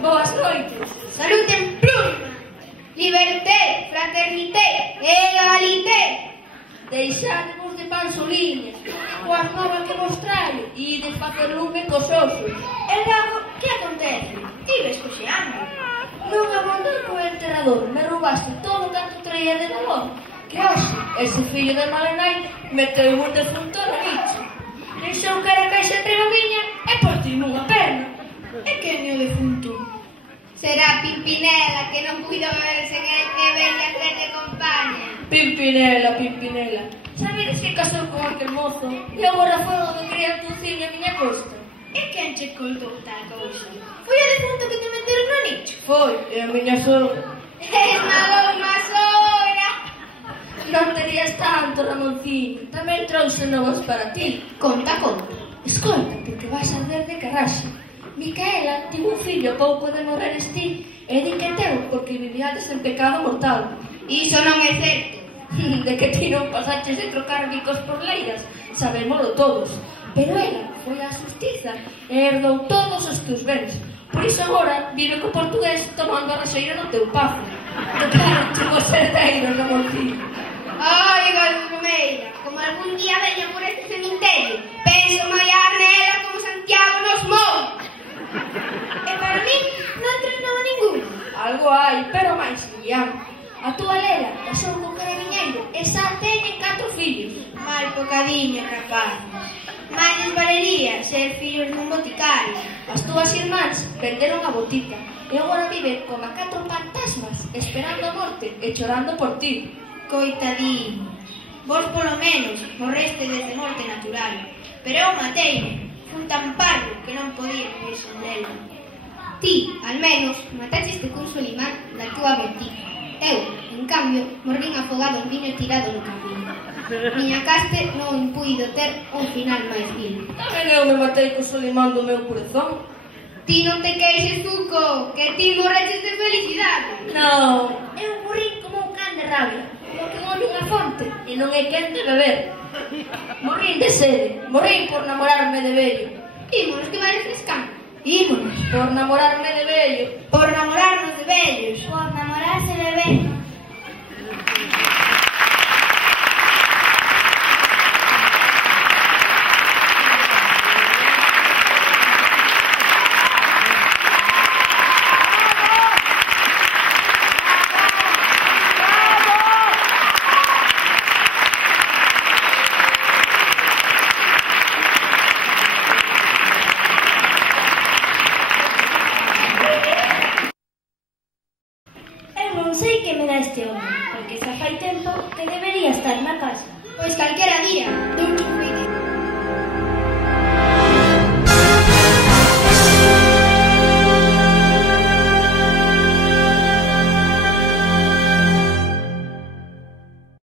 Boas noites. Salute en plurima. Liberté, fraternité, egalité. Deixadevos de pansoliñas, coas novas que vos traio, e de facer lume cos osos. E logo, que acontece? Ti ves coxeando. Non abondou co enterrador, me roubaste todo o canto traía de labor. Que hoxe, ese fillo de malenai meteu un defunto no nicho. Deixou que era caixa entre miña e partiu nunha perna. E quen é o defunto? Será Pimpinela, que non puido beber sen el e verle hacer de compañía. Pimpinela, Pimpinela. Sabedes que casou con aquel mozo e agora foi onde quería tuciña a miña costa? E quen che contou tal cousa? Foi o defunto que te meteron no nicho? Foi, e a miña sogra. Esmagou má sogra. Non terías tanto, Ramonciño. Tamén trouxe novas para ti. Conta, conta. Escoita, porque vas a ver de carraxe. Micaela tivo un fillo pouco de morreres ti e di que teu porque viviades en pecado mortal. Iso non é certo. De que ti non pasaches de trocar bicos por leiras, sabémolo todos. Pero ela foi á xustiza e herdou todos os teus bens. Por iso agora vive co portugués tomando a raxeira no teu pazo. Tocaron che vos herdeiro, Ramonciño. Ai, Galmeira, como algún día veña por este cemiterio, penso mallar nela como Santiago nos montes. E para mí non trenaba ningún. Algo hai, pero máis lián. A túa Lela casou con carabiñeiro e xa teñen 4 fillos. Mal pocadiña, rapaz. Máis les valería ser fillos dun boticario. As túas irmáns venderon a botica e agora viven como a 4 fantasmas esperando a morte e chorando por ti. Coitadiño. Vos polo menos morreste desde morte natural. Pero eu mateime. Fun tan parvo que non podía vivir sen dela. Ti, al menos, mataxeste cun solimán da túa vertiga. Eu, en cambio, morrín afogado en viño tirado no camiño. Miña caste non puido ter un final máis vil. Tamén eu me matei co solimán do meu corazón. Ti non te queixes, Tuco, que ti morreches de felicidade. Non, eu morrín como un can de rabia, porque ollo unha fonte e non é quen de beber. Morrín de sede, morrín por namorarme de vello. Ímonos que vai refrescando. Ímonos. Por namorarme de vello. Por namorarnos de vellos. Por namorarse de vello. Non sei que me dá este home, porque xa fai tempo que debería estar na casa. Pois calquera día, dun chufo